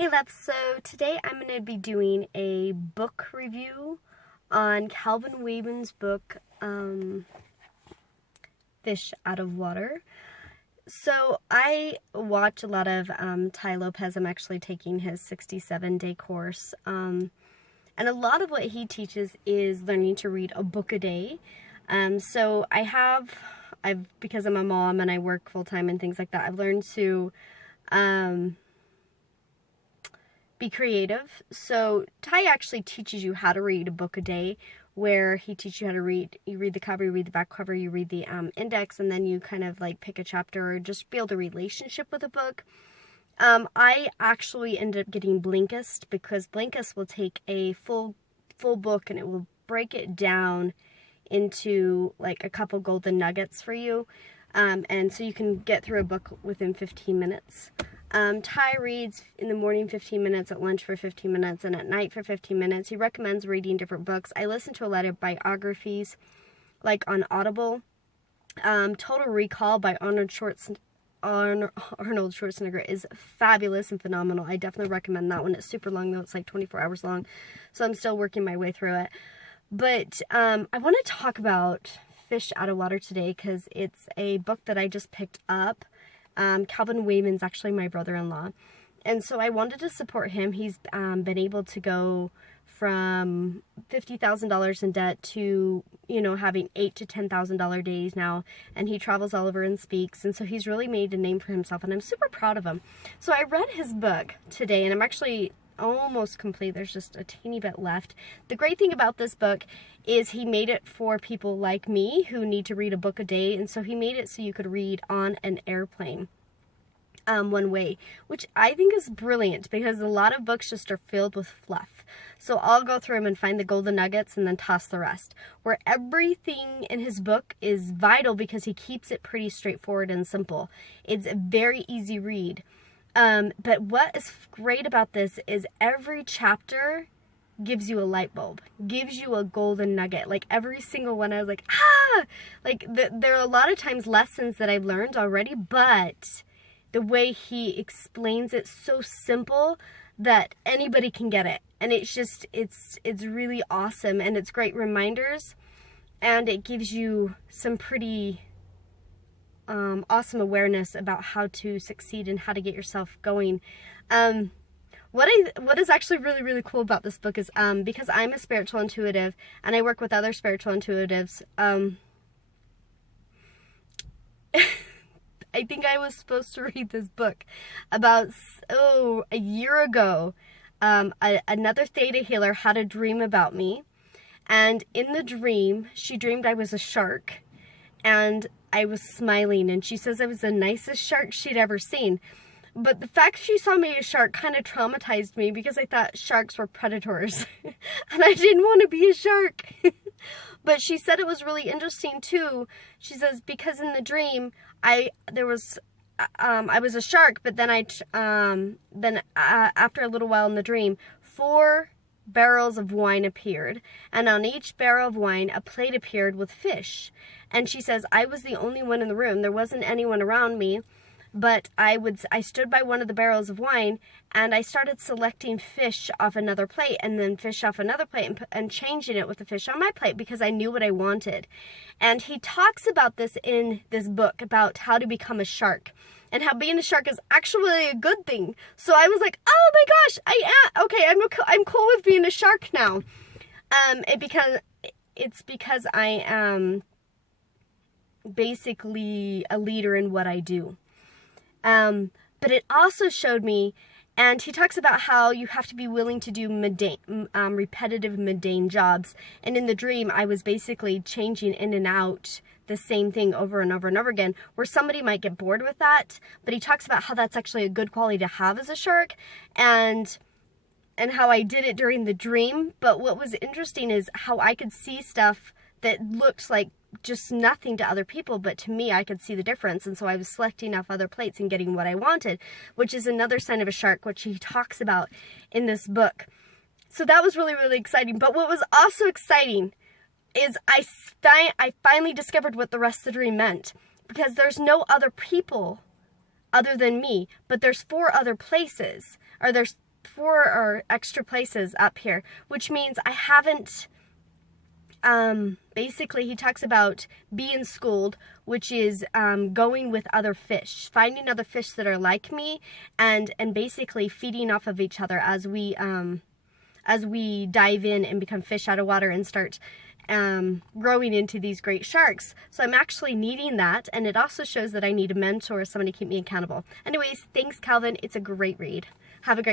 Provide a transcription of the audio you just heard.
Hey loves, so today I'm going to be doing a book review on Calvin Wayman's book, Fish Out of Water. So I watch a lot of Tai Lopez. I'm actually taking his 67-day course, and a lot of what he teaches is learning to read a book a day. So because I'm a mom and I work full-time and things like that, I've learned to be creative. So Tai actually teaches you how to read a book a day, where he teaches you how to read. You read the cover, you read the back cover, you read the index, and then you kind of like pick a chapter or just build a relationship with a book. I actually ended up getting Blinkist because Blinkist will take a full book and it will break it down into like a couple golden nuggets for you. And so you can get through a book within 15 minutes. Tai reads in the morning 15 minutes, at lunch for 15 minutes, and at night for 15 minutes. He recommends reading different books. I listen to a lot of biographies, like on Audible. Total Recall by Arnold Schwarzenegger is fabulous and phenomenal. I definitely recommend that one. It's super long though. It's like 24 hours long, so I'm still working my way through it. But I want to talk about Fish Out of Water today because it's a book that I just picked up. Calvin Wayman's actually my brother-in-law, and so I wanted to support him. He's been able to go from $50,000 in debt to, having $8,000 to $10,000 days now, and he travels all over and speaks, and so he's really made a name for himself, and I'm super proud of him. So I read his book today, and I'm actually almost complete. There's just a teeny bit left. The great thing about this book is he made it for people like me who need to read a book a day, and so he made it so you could read on an airplane one way, which I think is brilliant because a lot of books just are filled with fluff. So I'll go through them and find the golden nuggets and then toss the rest, where everything in his book is vital because he keeps it pretty straightforward and simple. It's a very easy read. But what is great about this is every chapter gives you a light bulb, gives you a golden nugget. Like every single one, I was like, like there are a lot of times lessons that I've learned already, but the way he explains it so simple that anybody can get it. And it's just, it's really awesome, and it's great reminders, and it gives you some pretty awesome awareness about how to succeed and how to get yourself going. What is actually really, really cool about this book is because I'm a spiritual intuitive and I work with other spiritual intuitives, I think I was supposed to read this book about, a year ago. Another theta healer had a dream about me, and in the dream, she dreamed I was a shark, and I was smiling, and she says I was the nicest shark she'd ever seen. But the fact she saw me as a shark kind of traumatized me because I thought sharks were predators, and I didn't want to be a shark. But she said it was really interesting too. She says because in the dream I was a shark, but then after a little while in the dream, 4 barrels of wine appeared, and on each barrel of wine a plate appeared with fish. And she says I was the only one in the room. There wasn't anyone around me, but I stood by one of the barrels of wine, and I started selecting fish off another plate, and then fish off another plate, and changing it with the fish on my plate because I knew what I wanted. And he talks about this in this book, about how to become a shark, and how being a shark is actually a good thing. So I was like, oh my gosh, I'm cool with being a shark now. It's because I am basically a leader in what I do. But it also showed me, and he talks about how you have to be willing to do repetitive mundane jobs. And in the dream, I was basically changing in and out the same thing over and over and over again, where somebody might get bored with that. But he talks about how that's actually a good quality to have as a shark, and how I did it during the dream. But what was interesting is how I could see stuff that looked like just nothing to other people, but to me I could see the difference, and so I was selecting off other plates and getting what I wanted, which is another sign of a shark, which he talks about in this book. So that was really, really exciting. But what was also exciting is I finally discovered what the rest of the dream meant, because there's no other people other than me, but there's 4 other places, or there's 4 or extra places up here, which means I haven't, basically he talks about being schooled, which is going with other fish, finding other fish that are like me, and basically feeding off of each other as we dive in and become fish out of water and start growing into these great sharks. So I'm actually needing that, and it also shows that I need a mentor, somebody to keep me accountable. Anyways, thanks, Calvin. It's a great read. Have a great